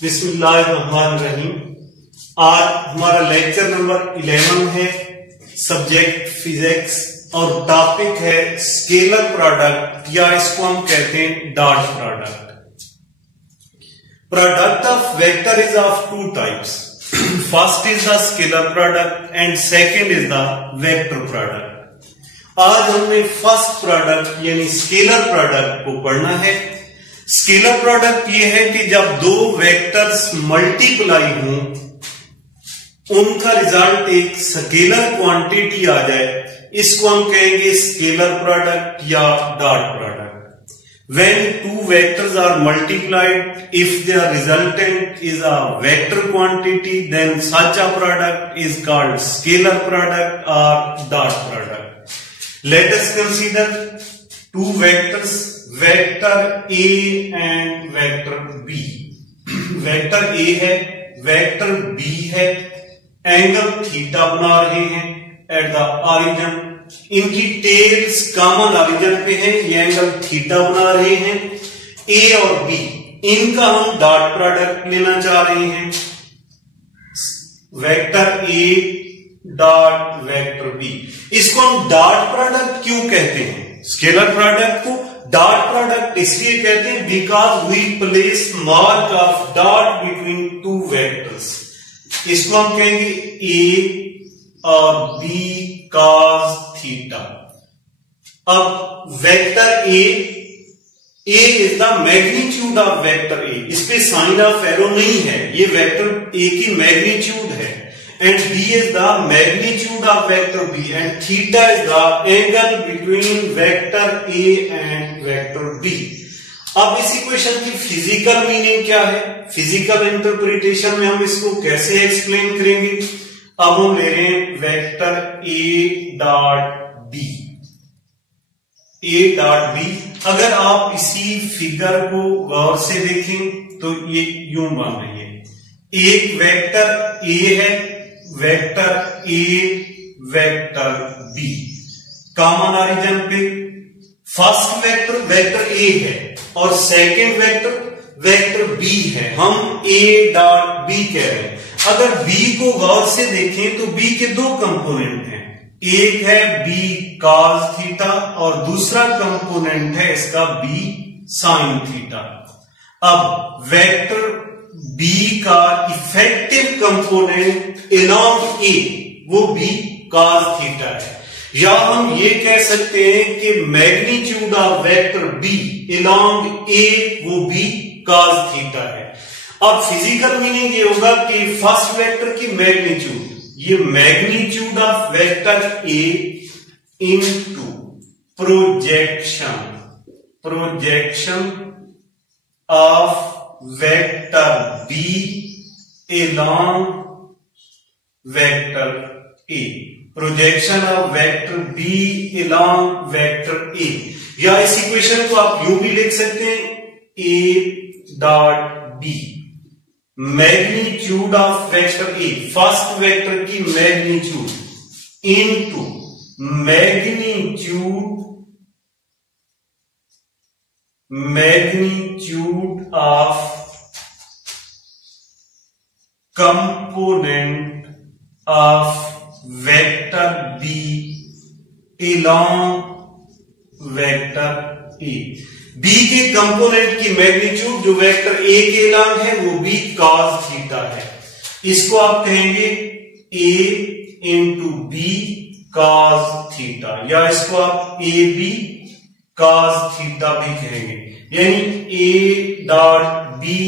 बिस्मिल्लाहिर्रहमानिर्रहीम। आज हमारा लेक्चर नंबर 11 है, सब्जेक्ट फिजिक्स, और टॉपिक है स्केलर प्रोडक्ट, या इसको हम कहते हैं dot product. Product of vector is of two types. First is the scalar product and second is the vector product. आज हमने फर्स्ट प्रोडक्ट यानी स्केलर प्रोडक्ट को पढ़ना है। स्केलर प्रोडक्ट ये है कि जब दो वेक्टर्स मल्टीप्लाई हों, उनका रिजल्ट एक स्केलर क्वांटिटी आ जाए, इसको हम कहेंगे स्केलर प्रोडक्ट या dot product. When two vectors are multiplied, if their resultant is a vector quantity, then such a product is called scalar product or dot product. Let us consider two vectors, vector A and vector B. Vector A है, vector B है, angle theta बना रहे हैं at the origin. इनकी tales common origin पे है, ये angle theta बना रहे हैं। ए और बी, इनका हम डॉट प्रोडक्ट लेना चाह रहे हैं। Vector A dot vector B, इसको हम डॉट प्रोडक्ट क्यों कहते हैं? स्केलर प्रोडक्ट को डॉट प्रोडक्ट इसलिए कहते हैं because we place mark of dot between two vectors. इसको हम कहेंगे ए और बी कॉस थीटा। अब vector A is the magnitude of vector A, इस पे साइन ऑफ एरो नहीं है, ये वेक्टर ए की मैग्नीट्यूड है। And B is the magnitude of vector B and theta is the angle between vector A and vector B. अब इस equation की फिजिकल मीनिंग क्या है? फिजिकल इंटरप्रिटेशन में हम इसको कैसे एक्सप्लेन करेंगे? अब हम ले रहे हैं vector A dot B. A dot B, अगर आप इसी फिगर को गौर से देखें तो ये यूं बन रही है। एक वेक्टर ए है, vector A, vector B, common origin पे। फर्स्ट वेक्टर वेक्टर ए है और सेकंड वेक्टर वेक्टर बी है। हम ए डॉट बी कह रहे हैं। अगर बी को गौर से देखें तो बी के दो कंपोनेंट हैं, एक है बी कॉस थीटा और दूसरा कंपोनेंट है इसका बी साइन थीटा। अब वेक्टर बी का इफेक्टिव कंपोनेंट अलोंग ए वो बी कॉस थीटा है, या हम ये कह सकते हैं कि magnitude of vector B along A वो बी कॉस थीटा है। अब फिजिकल मीनिंग ये होगा कि फर्स्ट वेक्टर की मैग्नीट्यूड, ये magnitude of vector A into projection of vector B along vector A, projection of vector B along vector A. या इस इक्वेशन को आप यूं भी लिख सकते हैं, A dot B magnitude of vector A, first vector की magnitude into magnitude of component of vector B along vector A. B के कंपोनेंट की मैग्नीट्यूड जो वेक्टर ए के अलोंग है वो बी कॉस थीटा है। इसको आप कहेंगे ए इंटू बी कॉस थीटा, या इसको आप ए बी कॉस थीटा भी कहेंगे। यानी A dot B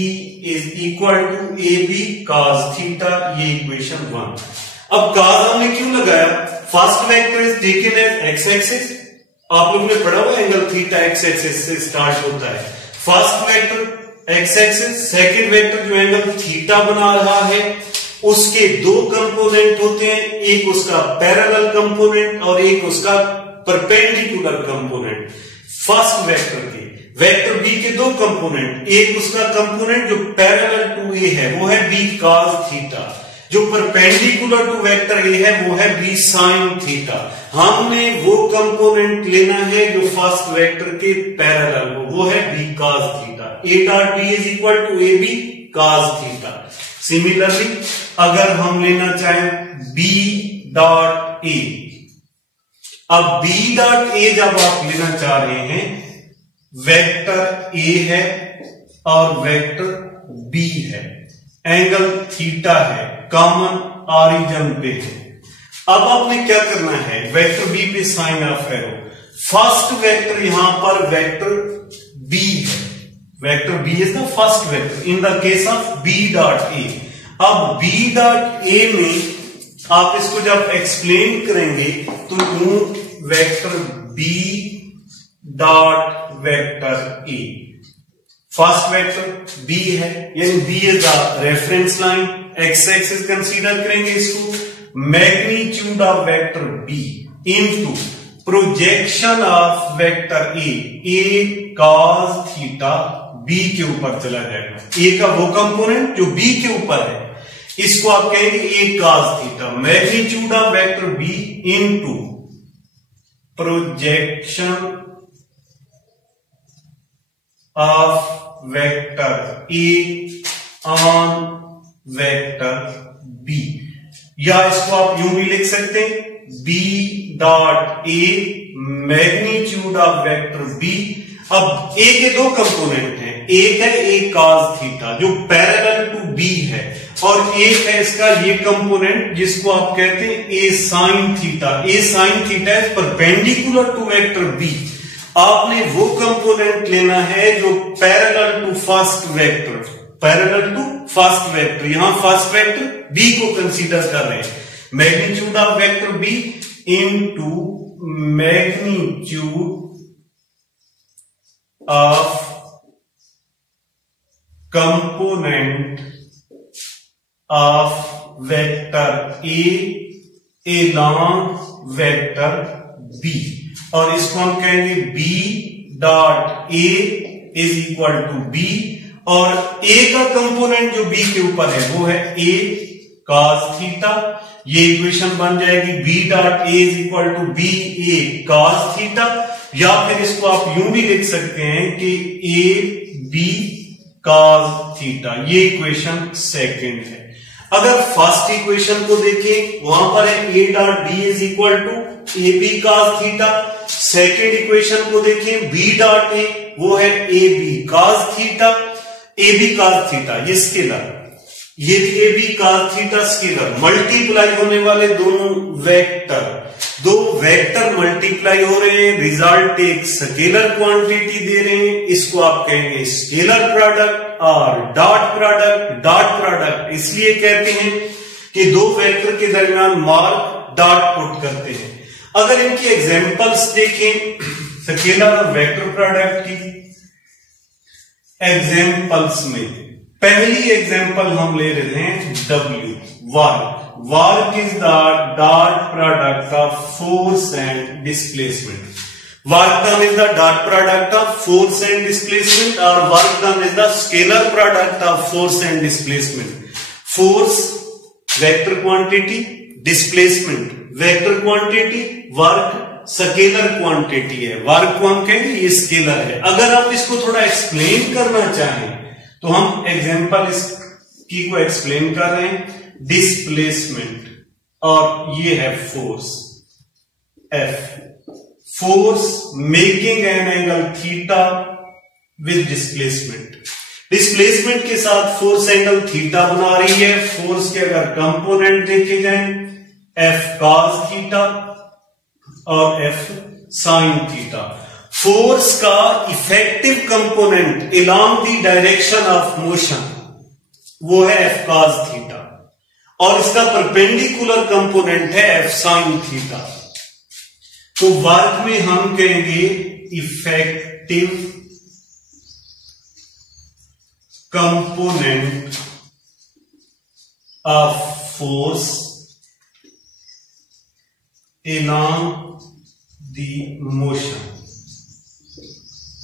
is equal to A B cos theta, ये इक्वेशन 1। अब कॉस हमने क्यों लगाया? First vector is taken as x axis. आप लोगों ने पढ़ा हुआ एंगल थीटा एक्स एक्सिस से स्टार्ट होता है। First vector x axis, second vector जो एंगल थीटा बना रहा है उसके दो कंपोनेंट होते हैं, एक उसका पैरेलल कंपोनेंट और एक उसका परपेंडिकुलर कंपोनेंट। फर्स्ट वेक्टर के वेक्टर बी के दो कंपोनेंट, एक उसका कंपोनेंट जो पैरेलल टू ए है वो है बी कॉस थीटा, जो परपेंडिकुलर टू वेक्टर ए है वो है बी साइन थीटा। हमने वो कंपोनेंट लेना है जो फर्स्ट वेक्टर के पैरेलल हो, वो है B cos theta. A dot B is equal to A B cos theta. Similarly अगर हम लेना चाहें बी डॉट ए, अब बी डॉट ए जब आप लेना चाह रहे हैं, वेक्टर ए है और वेक्टर बी है, एंगल थीटा है, कॉमन ऑरिजिन पे है। अब आपने क्या करना है, वेक्टर बी पे sign of arrow, first vector यहां पर वेक्टर बी है, vector B is the first vector in the case of B dot A. अब बी डॉट ए में आप इसको जब एक्सप्लेन करेंगे तो यूं vector B dot vector A, first vector B है, यानी B is the reference line, x axis consider करेंगे इसको, magnitude of vector B into projection of vector A cos theta B के ऊपर चला जाएगा। ए का वो कंपोनेंट जो बी के ऊपर है, इसको आप कहेंगे A cos theta, magnitude of vector B into projection of vector A on vector B, या इसको आप यूं भी लिख सकते हैं, B dot A magnitude of vector B. अब ए के दो कंपोनेंट हैं, एक है ए कॉस थीटा जो पैरेलल टू बी है, और एक है इसका ये कंपोनेंट जिसको आप कहते हैं A sine theta. A sine theta is perpendicular to vector B. आपने वो कंपोनेंट लेना है जो parallel to first vector, parallel to first vector, यहां फर्स्ट वेक्टर बी को कंसीडर कर रहे हैं, magnitude of vector B into magnitude of component of vector A along vector B, और इसको हम कहेंगे B dot A is equal to B, और ए का कंपोनेंट जो बी के ऊपर है वो है ए cos थीटा। ये इक्वेशन बन जाएगी B dot A is equal to B A cos theta, या फिर इसको आप यूं भी लिख सकते हैं कि ए बी cos थीटा। ये इक्वेशन सेकंड है। अगर फर्स्ट इक्वेशन को देखें, वहां पर है A dot B is equal to A B cos theta. Second equation को देखें, बी डॉट ए वो है A B cos theta, A B cos theta ये स्केलर, ये भी A B cos theta scalar, multiply होने वाले दोनों वेक्टर, दो वेक्टर मल्टीप्लाई हो रहे हैं, रिजल्ट एक स्केलर क्वांटिटी दे रहे हैं, इसको आप कहेंगे स्केलर प्रोडक्ट और डॉट प्रोडक्ट। डॉट प्रोडक्ट इसलिए कहते हैं कि दो वेक्टर के दरमियान मार्क डॉट पुट करते हैं। अगर इनकी एग्जांपल्स देखें स्केलर और वेक्टर प्रोडक्ट की एग्जांपल्स में, पहली एग्जांपल हम ले रहे हैं W, work. Work is the dot product of force and displacement. Work done is the dot product of force and displacement, और work done is the scalar product of force and displacement. Force vector quantity, displacement vector quantity, work scalar quantity है। Work को हम कहेंगे ये scalar है। अगर आप इसको थोड़ा एक्सप्लेन करना चाहें तो हम एग्जांपल इसकी को एक्सप्लेन कर रहे हैं, डिस्प्लेसमेंट, और ये है force F, force making an angle theta with displacement. Displacement के साथ फोर्स एंगल थीटा बना रही है। फोर्स के अगर कंपोनेंट देखे जाएं, एफ cos थीटा और एफ साइन थीटा। फोर्स का effective component along the direction of motion वो है एफ cos थीटा, और इसका परपेंडिकुलर कंपोनेंट है एफ साइन थीटा। तो वर्क में हम कहेंगे effective component of force along the motion,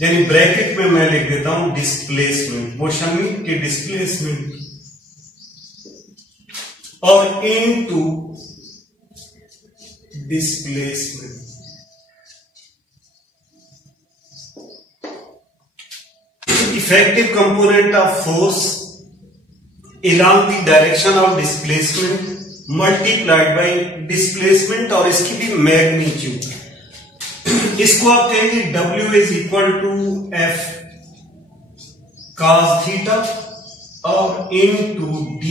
यानी ब्रैकेट में मैं लिख देता हूं डिस्प्लेसमेंट, मोशन में कि डिस्प्लेसमेंट, और into displacement. Effective component of force along the direction of displacement multiplied by displacement और इसकी भी मैग्नीट्यूड। इसको आप कहेंगे W is equal to F cos theta और into D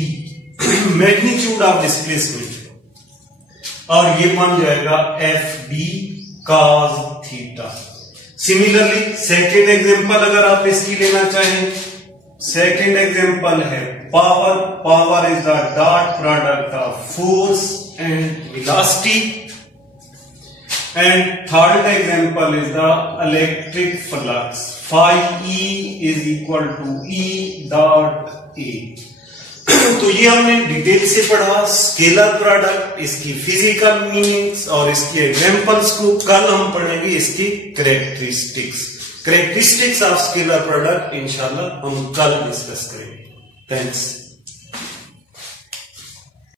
magnitude of displacement और ये बन जाएगा FD cos theta. Similarly second example अगर आप इसकी लेना चाहें, सेकेंड एग्जांपल है power. Power is the dot product of force and velocity and third example is the electric flux. Phi E is equal to E dot A। तो ये हमने detail से पढ़ा स्केलर प्रोडक्ट, इसकी फिजिकल मीनिंग्स और इसकी examples को। कल हम पढ़ेंगे इसकी कैरेक्टरिस्टिक्स ऑफ स्केलर प्रोडक्ट, इंशाल्लाह हम कल डिस्कस करेंगे। थैंक्स।